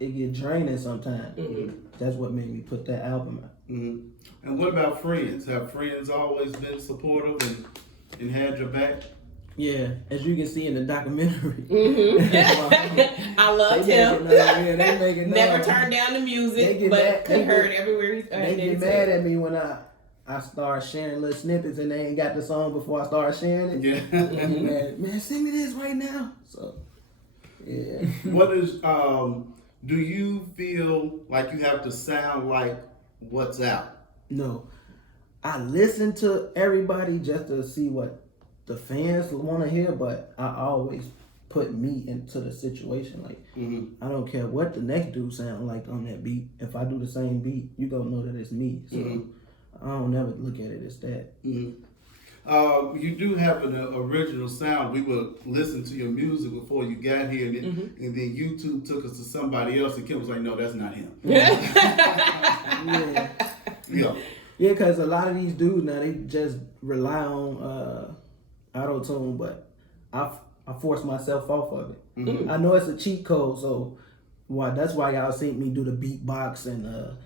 it get draining sometimes. That's what made me put that album out. And what about friends? Have friends always been supportive and had your back? Yeah, as you can see in the documentary. I loved him. They making Never turned down the music, but he heard everywhere he They get mad at me when I start sharing little snippets and they ain't got the song before I start sharing it. Yeah. Man, sing me this right now. So, yeah. What is, do you feel like you have to sound like what's out? No. I listen to everybody just to see what the fans want to hear, but I always put me into the situation. Like, I don't care what the next dude sound like on that beat. If I do the same beat, you gonna know that it's me. So I don't never look at it as that. You do have an original sound. We would listen to your music before you got here, and then YouTube took us to somebody else, and Kim was like, "No, that's not him." Yeah. Yeah. Yeah, because a lot of these dudes now, they just rely on auto-tune, but I force myself off of it. I know it's a cheat code, so that's why y'all seen me do the beatbox and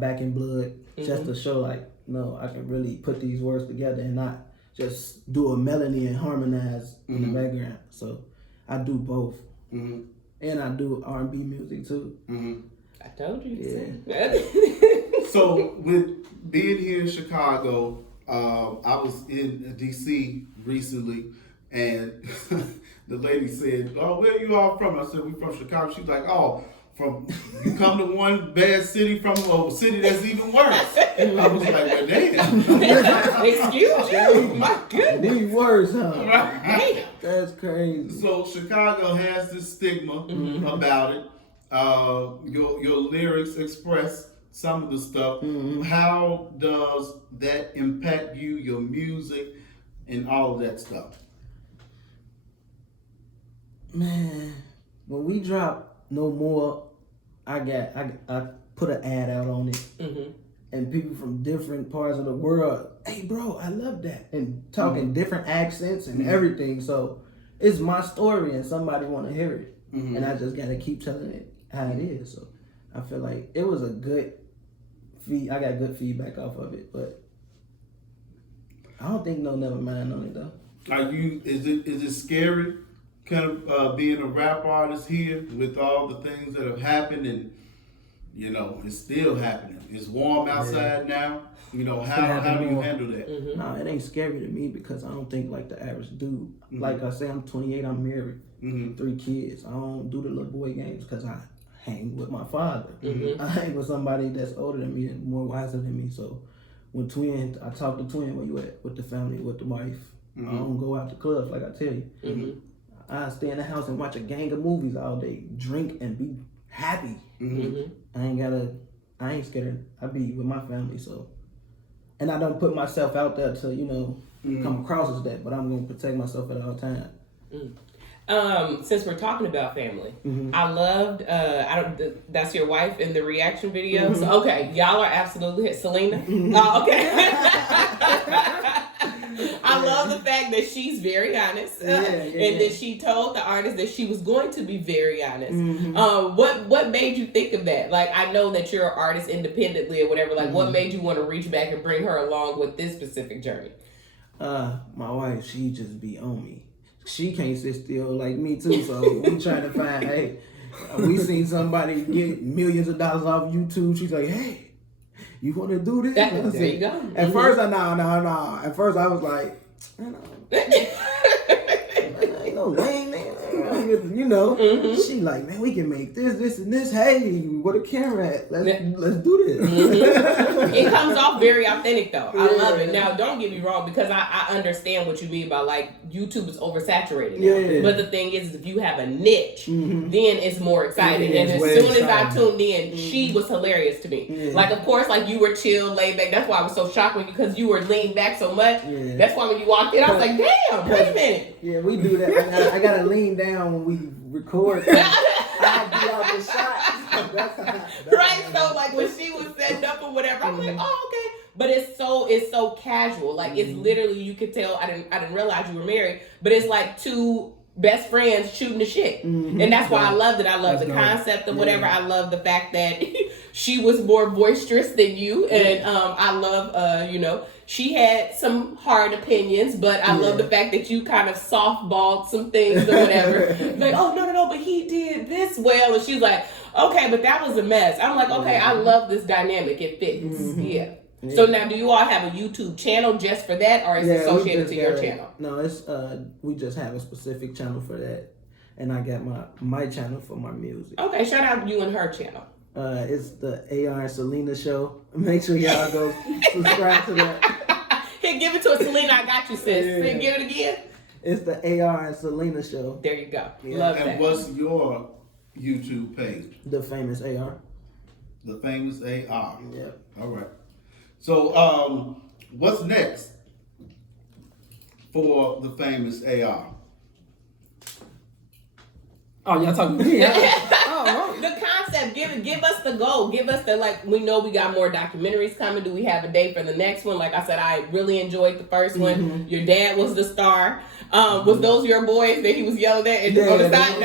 Back in Blood, just to show like, no, I can really put these words together and not just do a melody and harmonize in the background. So I do both. And I do R&B music too. I told you. Yeah. So with being here in Chicago, I was in DC recently, and the lady said, "Oh, where you all from?" I said, "We from Chicago." She's like, "Oh, you come to one bad city from a city that's even worse." I was like, "Well, damn." Excuse you, my goodness. These words, huh? Right. That's crazy. So Chicago has this stigma about it. Your lyrics express some of the stuff. How does that impact you, your music, and all of that stuff? Man, when we drop No More, I put an ad out on it, and people from different parts of the world, hey bro, I love that, and talking different accents and everything. So it's my story, and somebody want to hear it, and I just gotta keep telling it how it is. So I feel like it was a good I got good feedback off of it, but I don't think no never mind on it though. Is it scary kind of being a rap artist here with all the things that have happened, and you know it's still happening? It's warm outside now. You know, how do you handle that? No, it ain't scary to me because I don't think like the average dude. Like I say, I'm 28, I'm married, 3 kids. I don't do the little boy games because I hang with my father. I hang with somebody that's older than me and more wiser than me. So when I talk to Twin, where you at with the family, with the wife. I don't go out to clubs like I tell you. I stay in the house and watch a gang of movies all day, drink and be happy. I ain't scared. I be with my family, so. And I don't put myself out there to, come across as that, but I'm going to protect myself at all times. Since we're talking about family, I loved, that's your wife in the reaction video? So, okay, y'all are absolutely, Selena? Oh, okay. I love the fact that she's very honest, and that she told the artist that she was going to be very honest. What made you think of that? Like, I know that you're an artist independently or whatever. Like, what made you want to reach back and bring her along with this specific journey? My wife, she just be on me. She can't sit still like me too. So we trying to find. Hey, we seen somebody get millions of dollars off YouTube. She's like, hey. You want to do this? There you go. At first, no. At first, I was like, ain't no lame man. She like, man, we can make this, and this. Hey, where the camera at? Let's do this. It comes off very authentic, though. I love it. Now, don't get me wrong, because I understand what you mean by, like, YouTube is oversaturated now. But the thing is, if you have a niche, then it's more exciting. And as soon as I tuned in, she was hilarious to me. Like, of course, like, you were chill, laid back. That's why I was so shocked because you were leaned back so much. That's why when you walked in, I was like, damn, wait a minute. Yeah, we do that. I gotta lean down when we record. I'll be out the shot. Right, so like when she was setting up or whatever, I'm like, oh, okay. But it's so casual. Like it's literally, you could tell. I didn't realize you were married, but it's like two best friends shooting the shit. And that's why I loved it. I love the concept of whatever. I love the fact that she was more boisterous than you. And I love, you know, she had some hard opinions, but I love the fact that you kind of softballed some things or whatever. Like, oh, no, but he did this well. And she's like, okay, but that was a mess. I'm like, okay, I love this dynamic. It fits. Yeah. So now, do you all have a YouTube channel just for that, or is it associated to your channel? No, it's we just have a specific channel for that, and I got my channel for my music. Okay, shout out you and her channel. It's the AR and Selena show. Make sure y'all go subscribe to that. Here, give it to us, Selena. I got you, sis. Yeah. Give it again. It's the AR and Selena show. There you go. Love that. And what's your YouTube page? The Famous AR. The Famous AR. Yep. All right. So, what's next for the Famous AR? Oh, y'all talking to me? The concept, give us the goal. Give us the, like, we know we got more documentaries coming. Do we have a date for the next one? Like I said, I really enjoyed the first one. Your dad was the star. Was those your boys that he was yelling at on the side?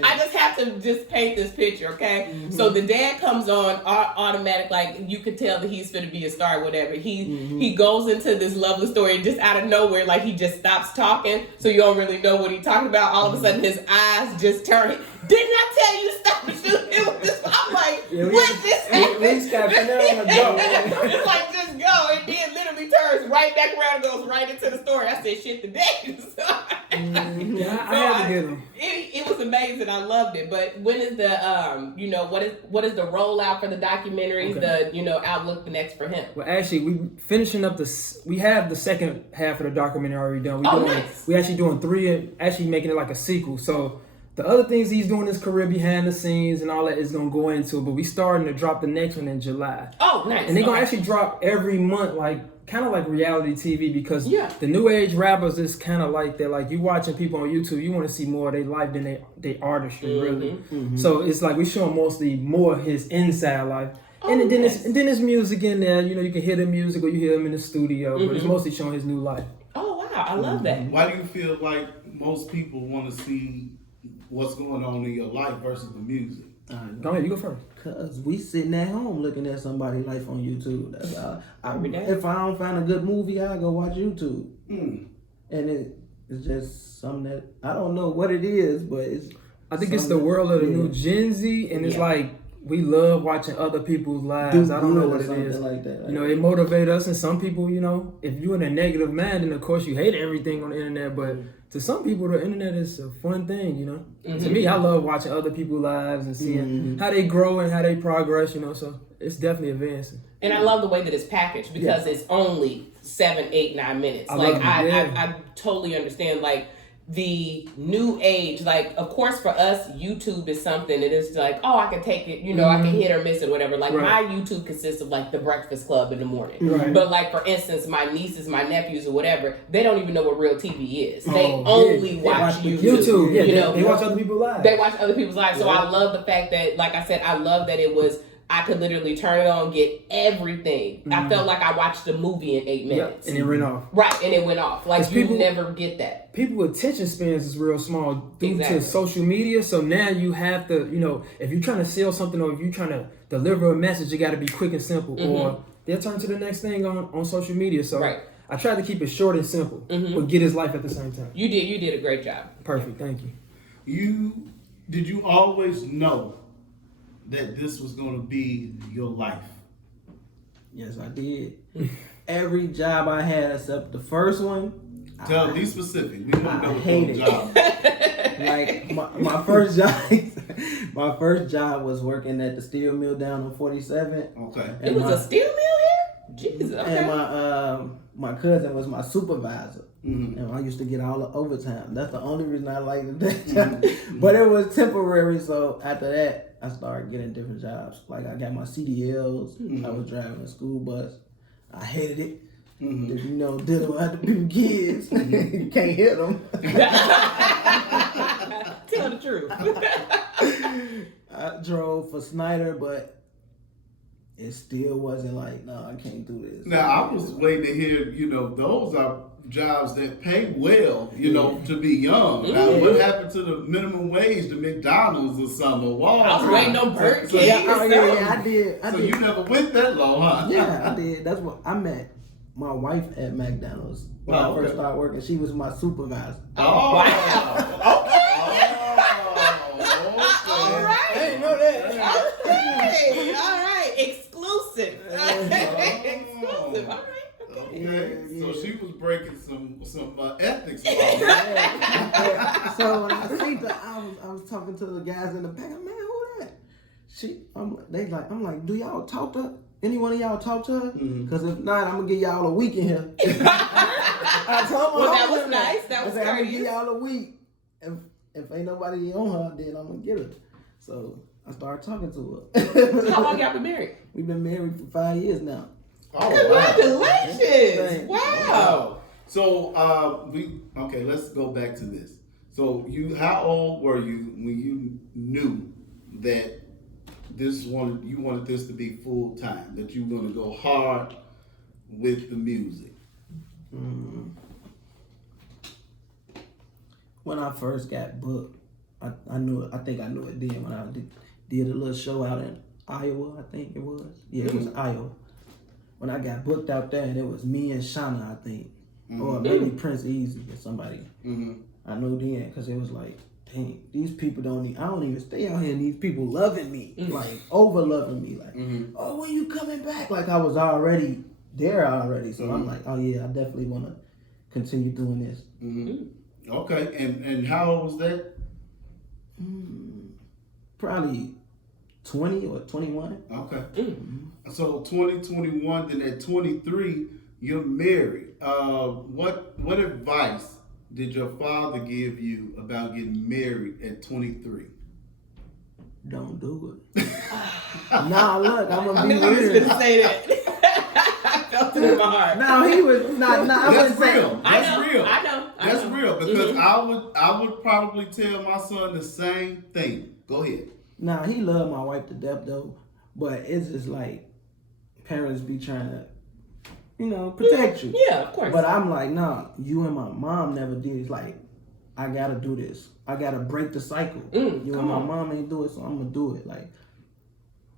I just have to just paint this picture, okay? So the dad comes on automatic, like you could tell that he's gonna be a star, whatever. He goes into this lovely story just out of nowhere, like he just stops talking, so you don't really know what he's talking about. All of a sudden his eyes just turn. Didn't I tell you to stop shooting? I'm like, what just happened? It's like, just go. And then literally turns right back around and goes right into the story. I said, shit, today. I had to get him. It was amazing. I loved it. But when is the, you know, what is the rollout for the documentaries, the, you know, outlook the next for him? Well, actually, we finishing up we have the second half of the documentary already done. Nice. We actually doing 3, actually making it like a sequel. So the other things he's doing in his career behind the scenes and all that is going to go into it. But we starting to drop the next one in July. Oh, nice. And they're going to actually drop every month, like kind of like reality TV, because the new age rappers is kind of like that. Like you watching people on YouTube, you want to see more of their life than their artistry, really. So it's like we showing mostly more of his inside life. And then there's music in there. You know, you can hear the music or you hear him in the studio, but it's mostly showing his new life. Oh, wow. I love that. Why do you feel like most people want to see what's going on in your life versus the music? Go ahead, you go first. Cause we sitting at home looking at somebody's life on YouTube. That's if I don't find a good movie, I go watch YouTube. And it's just something that I don't know what it is, but I think it's the world of the new Gen Z, and it's like we love watching other people's lives. I don't know what it is. Like that. You know, it motivates us, and some people, you know, if you're in a negative mind, then of course you hate everything on the internet, but to some people, the internet is a fun thing, you know. To me, I love watching other people's lives and seeing how they grow and how they progress, you know. So it's definitely advancing. And I love the way that it's packaged because it's only 7, 8, 9 minutes. I totally understand. Like the new age, like of course for us, YouTube is something that is like, oh, I can take it, you know, I can hit or miss it, whatever. Like my YouTube consists of like the Breakfast Club in the morning. But like for instance, my nieces, my nephews, or whatever, they don't even know what real TV is. They only watch YouTube. Yeah, you know, they watch other people's lives. They watch other people's lives. So I love the fact that, like I said, I love that it was. I could literally turn it on, get everything. I felt like I watched a movie in 8 minutes. And it went off. Right, and it went off. Like you never get that. People's attention spans is real small due to social media. So now you have to, you know, if you're trying to sell something or if you're trying to deliver a message, you got to be quick and simple. Or they'll turn to the next thing on social media. So I tried to keep it short and simple, but get his life at the same time. You did a great job. Perfect, thank you. Did you always know that this was going to be your life? Yes, I did. Every job I had except the first one. Be specific. We want to know hated job. Like my first job, my first job was working at the steel mill down on 47. Okay. It was a steel mill here? Jesus. Okay. And my cousin was my supervisor. And I used to get all the overtime. That's the only reason I liked that job. But it was temporary, so after that, I started getting different jobs. Like I got my CDLs. I was driving a school bus. I hated it. You know, dealing with other people's kids. You can't hit them. Tell the truth. I drove for Snyder, but it still wasn't like, no, I can't do this. Now, I was waiting to hear, those are jobs that pay well, to be young. Now, what happened to the minimum wage to McDonald's or something? Walmart? I was waiting on Burger King. I did. So you never went that low, huh? Yeah, I did. That's what I met my wife at McDonald's when I first started working. She was my supervisor. Oh, wow. Okay. All right. I didn't know that. Okay. All right. Exclusive. Exclusive. All right. Okay, so she was breaking some ethics laws. Yeah. So when I seen her, I was talking to the guys in the back. Man, who that? I'm like, do y'all talk to her? Any one of y'all talk to her? Because if not, I'm gonna give y'all a week in here. I told her. Well, that was nice. That was I'm gonna courteous. give y'all a week. If ain't nobody on her, then I'm gonna get her. So I started talking to her. How long y'all been married? We've been married for 5 years now. Oh, Congratulations! Wow. So let's go back to this. So how old were you when you knew that you wanted this to be full time, that you were going to go hard with the music? When I first got booked, I knew it. I think I knew it then when I did a little show out in Iowa. I think it was. Yeah, it was Iowa. When I got booked out there, and it was me and Shauna, I think, or maybe Prince Easy or somebody. I know then, because it was like, dang, these people I don't even stay out here, and these people loving me, like over loving me, like, oh, when you coming back? Like I was already there already, so I'm like, oh yeah, I definitely want to continue doing this. Okay, and how old was that? Probably 20 or 21. Okay. So 2021, then at 23, you're married. What advice did your father give you about getting married at 23? Don't do it. Nah, look, I'm gonna be I knew he was real. gonna say that. I felt it in my heart. No, he was not. That's real. That's real. I know. That's real, because I would probably tell my son the same thing. Go ahead. Nah, he loved my wife to death though, but it's just like parents be trying to, protect you. Yeah, of course. But I'm like, nah, you and my mom never did. It's like, I gotta do this. I gotta break the cycle. You and my mom ain't do it, so I'm gonna do it. Like,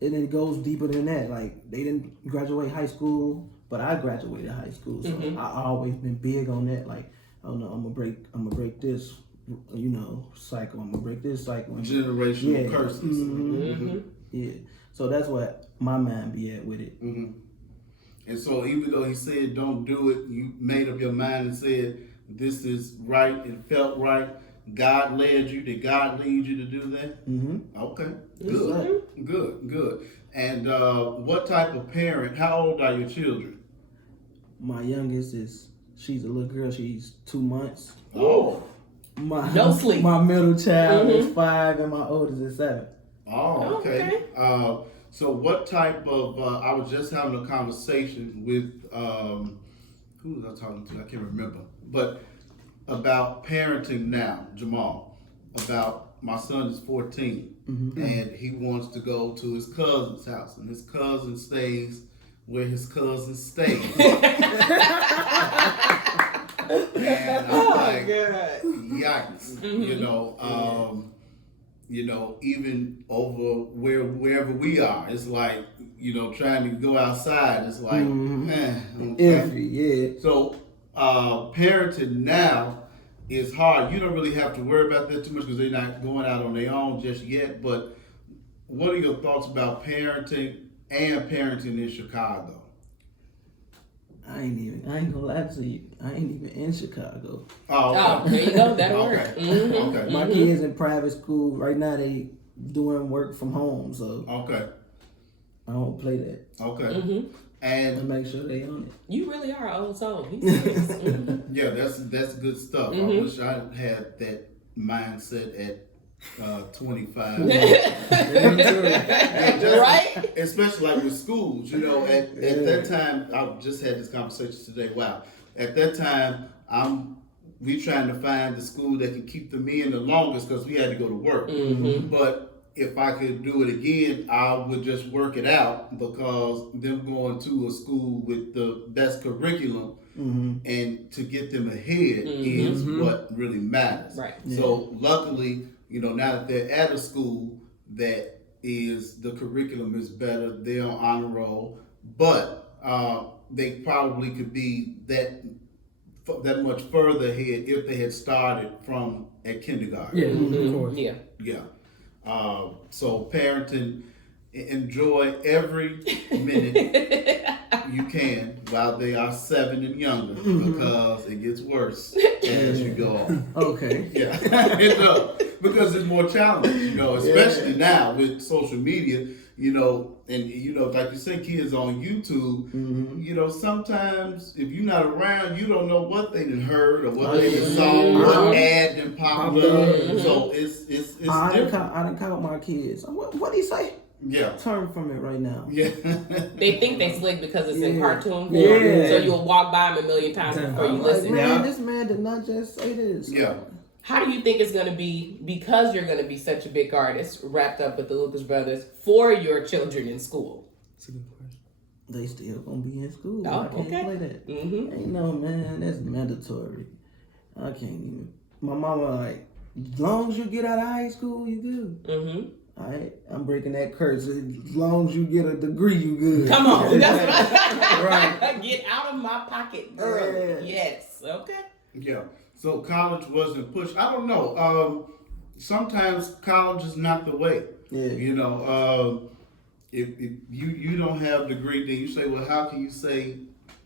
and it goes deeper than that. Like, they didn't graduate high school, but I graduated high school, so I always been big on that. Like, oh no, I'm gonna break this, cycle. I'm gonna break this cycle. Generational curses. Yeah. So that's what my mind be at with it. And so even though he said don't do it, you made up your mind and said this is right, it felt right. God led you. Did God lead you to do that? Okay. Good. Good. And what type of parent? How old are your children? My youngest she's a little girl. She's 2 months. Oh. No sleep. My middle child is 5, and my oldest is 7. Oh, okay. So what type of, I was just having a conversation with, who was I talking to? I can't remember. But about parenting now, Jamal, about my son is 14 and he wants to go to his cousin's house, and his cousin stays where his cousin stays. And I'm like, yikes, even over wherever we are, it's like, trying to go outside, it's like, Yeah. So, parenting now is hard. You don't really have to worry about that too much because they're not going out on their own just yet. But what are your thoughts about parenting in Chicago? I ain't gonna lie to you. I ain't even in Chicago. Oh, okay. There you go. That'll work. Okay. My kids in private school right now. They doing work from home, so I don't play that. Okay. And I make sure they own it. You really are an old soul. He's serious. Yeah, that's good stuff. I wish I had that mindset at 25. Right? Especially like with schools, at that time, I just had this conversation today. Wow. At that time, we trying to find the school that can keep them in the longest because we had to go to work. But if I could do it again, I would just work it out, because them going to a school with the best curriculum and to get them ahead is what really matters. Right. So luckily, now that they're at a school that is, the curriculum is better, they're on honor roll, but they probably could be that much further ahead if they had started from at kindergarten. Yeah, of course. Yeah. So parenting, enjoy every minute you can while they are 7 and younger, because it gets worse as you go on. Okay. Yeah, it does, because it's more challenging, especially now with social media, and like you say, kids on YouTube, sometimes if you're not around, you don't know what they done heard or what they done saw, what ad done popped up. So it's I done caught my kids. What do you say? Yeah. Turn from it right now. Yeah. They think they slick because it's in cartoon form. Yeah. So you'll walk by them a million times before you listen. Man, this man did not just say this. Yeah. How do you think it's going to be, because you're going to be such a big artist wrapped up with the Lucas Brothers, for your children in school? That's a good question. They still gonna be in school. Oh, I can't play that. Ain't no, man, that's mandatory. I can't even. My mama like, as long as you get out of high school, you good. I'm breaking that curse. As long as you get a degree, you good. Come on. That's right. Get out of my pocket early. Yeah. Yes. Okay. Yeah. So college wasn't pushed. I don't know. Sometimes college is not the way. Yeah. If you don't have a degree, then you say, well, how can you say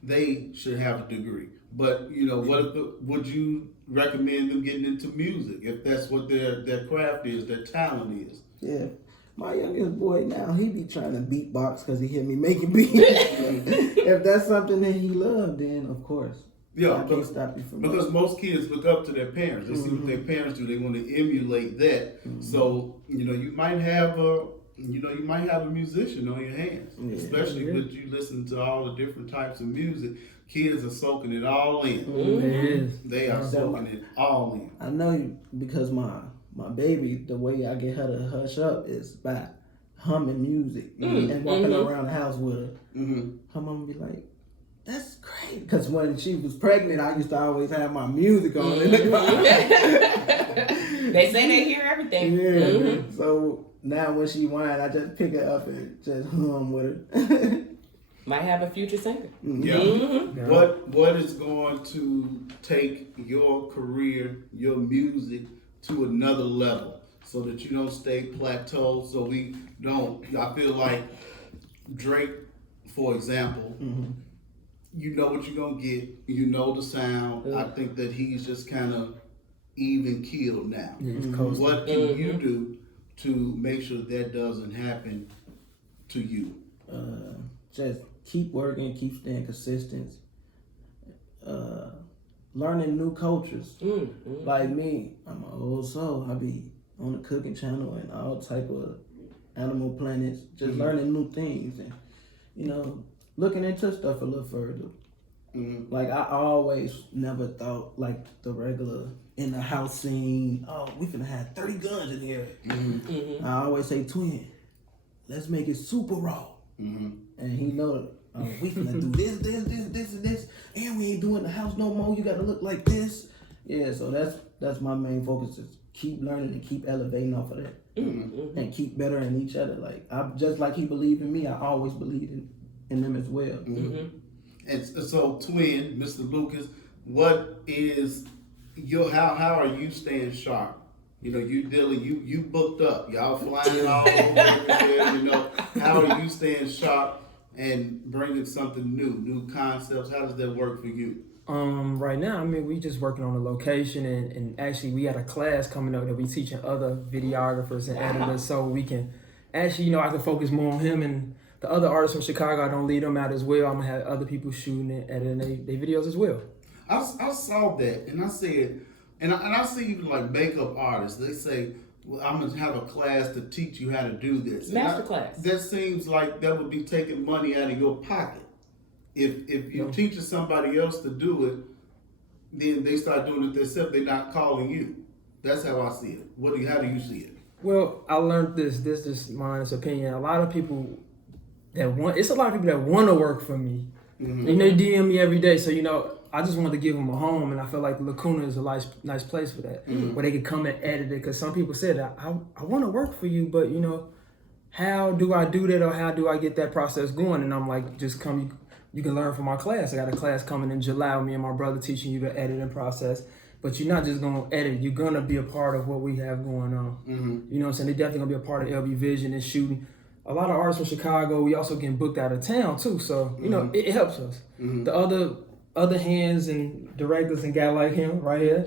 they should have a degree? But would you recommend them getting into music if that's what their craft is, their talent is? Yeah. My youngest boy now, he be trying to beatbox because he hear me making beats. If that's something that he loved, then of course. Yeah, I can't stop you from because most kids look up to their parents. They see what their parents do. They want to emulate that. So you might have a musician on your hands, especially when you listen to all the different types of music. Kids are soaking it all in. They are soaking it all in. I know you, because my baby, the way I get her to hush up is by humming music and walking around the house with her. Her mama be like, that's great. Because when she was pregnant, I used to always have my music on. They say they hear everything. Yeah. So now when she whine, I just pick her up and just hum with her. Might have a future singer. Yeah. What is going to take your career, your music, to another level, so that you don't stay plateaued? So we don't. I feel like Drake, for example. You know what you're gonna get. You know the sound. I think that he's just kind of even keeled now. What can you do to make sure that doesn't happen to you? Just keep working, keep staying consistent. Learning new cultures. Like me, I'm an old soul. I be on the cooking channel and all type of Animal Planets. Just learning new things and looking into stuff a little further. Like I always never thought like the regular in the house scene, oh, we finna have 30 guns in here. I always say, twin, let's make it super raw. And he know, we finna do this, and this, and we ain't doing the house no more. You gotta look like this. Yeah, so that's my main focus, is keep learning and keep elevating off of that. And keep bettering each other. Like I just like he believed in me, I always believed in them as well. And so, twin, Mr. Lucas, what is how are you staying sharp? You booked up, y'all flying all over there. How are you staying sharp and bringing something new concepts? How does that work for you? Right now, we just working on a location, and actually we got a class coming up that we teaching other videographers and editors, so we can actually, I can focus more on him, and the other artists from Chicago, I don't leave them out as well. I'm gonna have other people shooting and editing their videos as well. I saw that, and I said, and I see even like makeup artists, they say, well, I'm gonna have a class to teach you how to do this. Master class. That seems like that would be taking money out of your pocket. If you're teaching somebody else to do it, then they start doing it themselves. They're not calling you. That's how I see it. How do you see it? Well, I learned this. This is my honest opinion. A lot of people it's a lot of people that want to work for me. Mm-hmm. And they DM me every day. So, I just wanted to give them a home, and I feel like Lacuna is a nice place for that, where they could come and edit it. Because some people said, I want to work for you, but, how do I do that, or how do I get that process going? And I'm like, just come, you can learn from my class. I got a class coming in July with me and my brother teaching you the editing process. But you're not just going to edit. You're going to be a part of what we have going on. Mm-hmm. You know what I'm saying? They're definitely going to be a part of LB Vision and shooting. A lot of artists from Chicago, we also getting booked out of town too. So, it helps us. Mm-hmm. The other hands and directors and guy like him right here,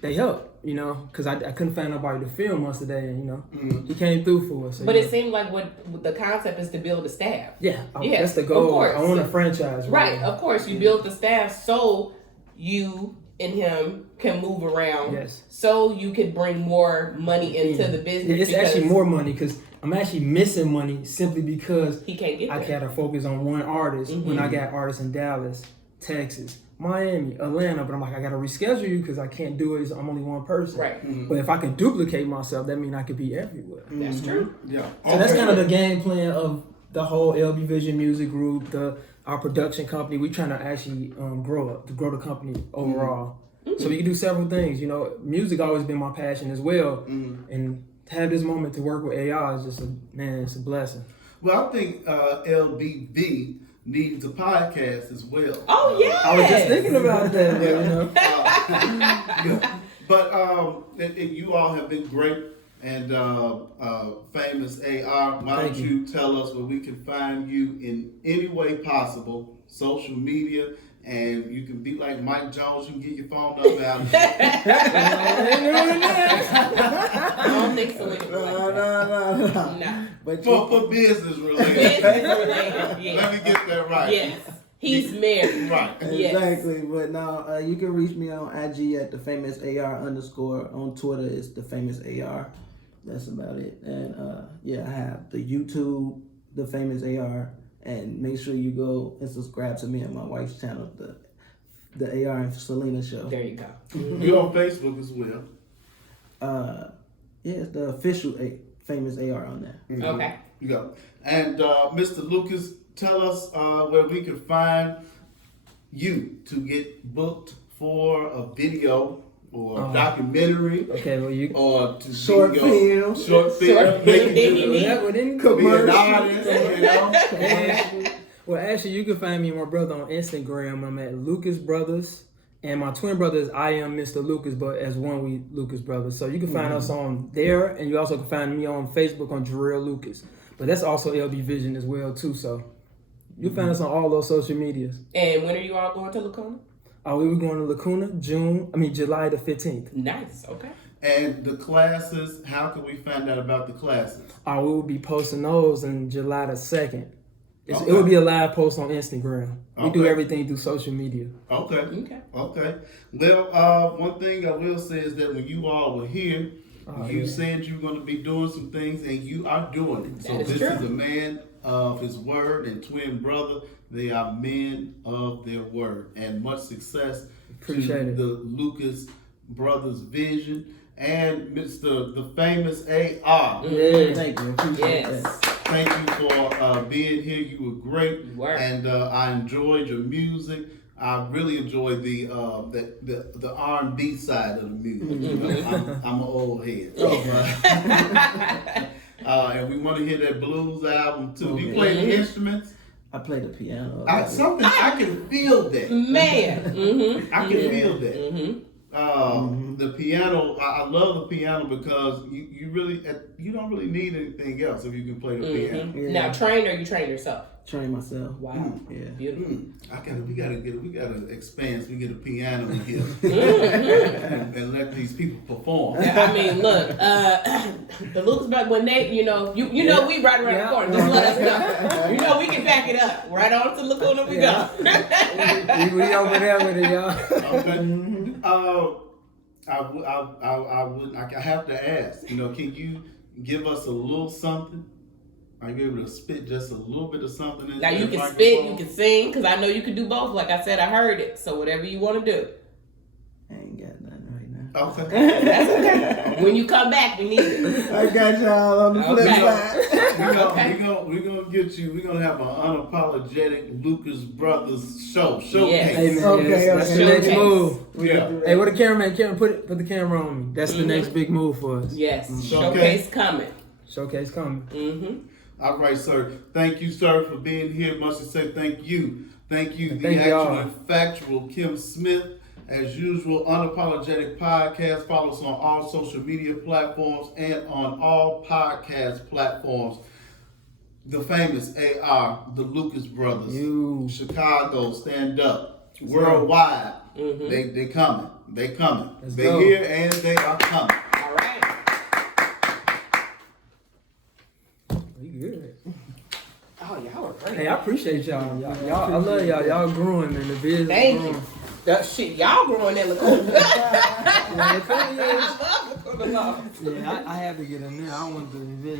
they help, because I couldn't find nobody to film us today. And, he came through for us. So, but it seemed like what the concept is to build a staff. Yeah, that's the goal. Of course. I want a franchise. Right, of course. You build the staff so you and him can move around. Yes. So you can bring more money into the business. It's actually more money because I'm actually missing money simply because he can't get there. I gotta focus on one artist when I got artists in Dallas, Texas, Miami, Atlanta, but I'm like, I gotta reschedule you because I can't do it. I'm only one person. Right. Mm-hmm. But if I can duplicate myself, that means I could be everywhere. That's true. Yeah. So that's kind of the game plan of the whole LB Vision Music Group, our production company. We're trying to actually grow the company overall. Mm-hmm. So we can do several things. Music always been my passion as well. Mm-hmm. And to have this moment to work with AI is just it's a blessing. Well, I think LBV needs a podcast as well. Oh, yeah. I was just thinking about that. But you all have been great. And famous AR, why don't you tell us where we can find you in any way possible, social media, and you can be like Mike Jones, you can get your phone number out. I don't think so anymore. No. But for business related. Yeah. Let me get that right. Yes. He's married. Right. Yes. Exactly. But now you can reach me on IG at @thefamousAR_. On Twitter it's @thefamousAR. That's about it. And I have the YouTube, The Famous AR, and make sure you go and subscribe to me and my wife's channel, the AR and Selena Show. There you go. You're on Facebook as well. It's the official Famous AR on there. Mm-hmm. Okay. You go. And Mr. Lucas, tell us where we can find you to get booked for a video or a documentary. Okay, well or to short film. Well, actually, you can find me and my brother on Instagram. I'm at Lucas Brothers, and my twin brother is I Am Mr. Lucas, but as one we Lucas Brothers. So you can find us on there, and you also can find me on Facebook on Jarrell Lucas. But that's also LB Vision as well too. So you'll find us on all those social medias. And when are you all going to Lacuna? We were going to Lacuna July the 15th. Nice, okay. And the classes, how can we find out about the classes? We will be posting those on July the 2nd. It will be a live post on Instagram. We do everything through social media. Okay. Well, one thing I will say is that when you all were here, you said you were going to be doing some things, and you are doing it. So this is a man of his word and twin brother. They are men of their word, and much success to the Lucas Brothers Vision and the famous AR. Yeah, thank you. Yes. Thank you for being here. You were great, and I enjoyed your music. I really enjoyed the R&B side of the music. I'm an old head. And we want to hear that blues album too. Do you play the instruments? I play the piano. I can feel that. Man. I can feel that. The piano, I love the piano because you don't really need anything else if you can play the piano. Yeah. Now, train or you train yourself? Train myself. Wow. Yeah. Beautiful. We gotta expand so we get a piano in here and let these people perform. I mean, look, the Lucas Brothers, when they, you know, we right around the corner. Just let us know. We can back it up. Right on to Lacuna we go. we over there with it, y'all. Okay. I have to ask. Can you give us a little something? Are you able to spit just a little bit of something? Now you can spit, you can sing, because I know you can do both. Like I said, I heard it. So whatever you want to do. I ain't got nothing right now. Okay. That's okay. When you come back, we need it. I got y'all on the flip side. We're gonna get you. We're gonna have an unapologetic Lucas Brothers showcase. Yes. Hey, man, Okay, that's the okay. next move. Yeah. Hey, what the cameraman? Put the camera on me. That's the next big move for us. Yes. Showcase coming. Showcase coming. Mm-hmm. All right, sir. Thank you, sir, for being here. Must say thank you. Thank you, the Thank actual y'all. and factual Kim Smith. As usual, Unapologetic Podcast. Follow us on all social media platforms and on all podcast platforms. The famous AR, the Lucas Brothers. Chicago, stand up. Worldwide. Mm-hmm. They coming. They coming. Let's They go. here and they are coming. All right. We good. Oh, y'all are great. Hey, I appreciate y'all. Y'all, I love y'all. Y'all growing, man. The business Thank growing. you. That shit, y'all growing in Lacuna. Yeah, I love Lacuna Law. I had to get in there. I wanted to invest.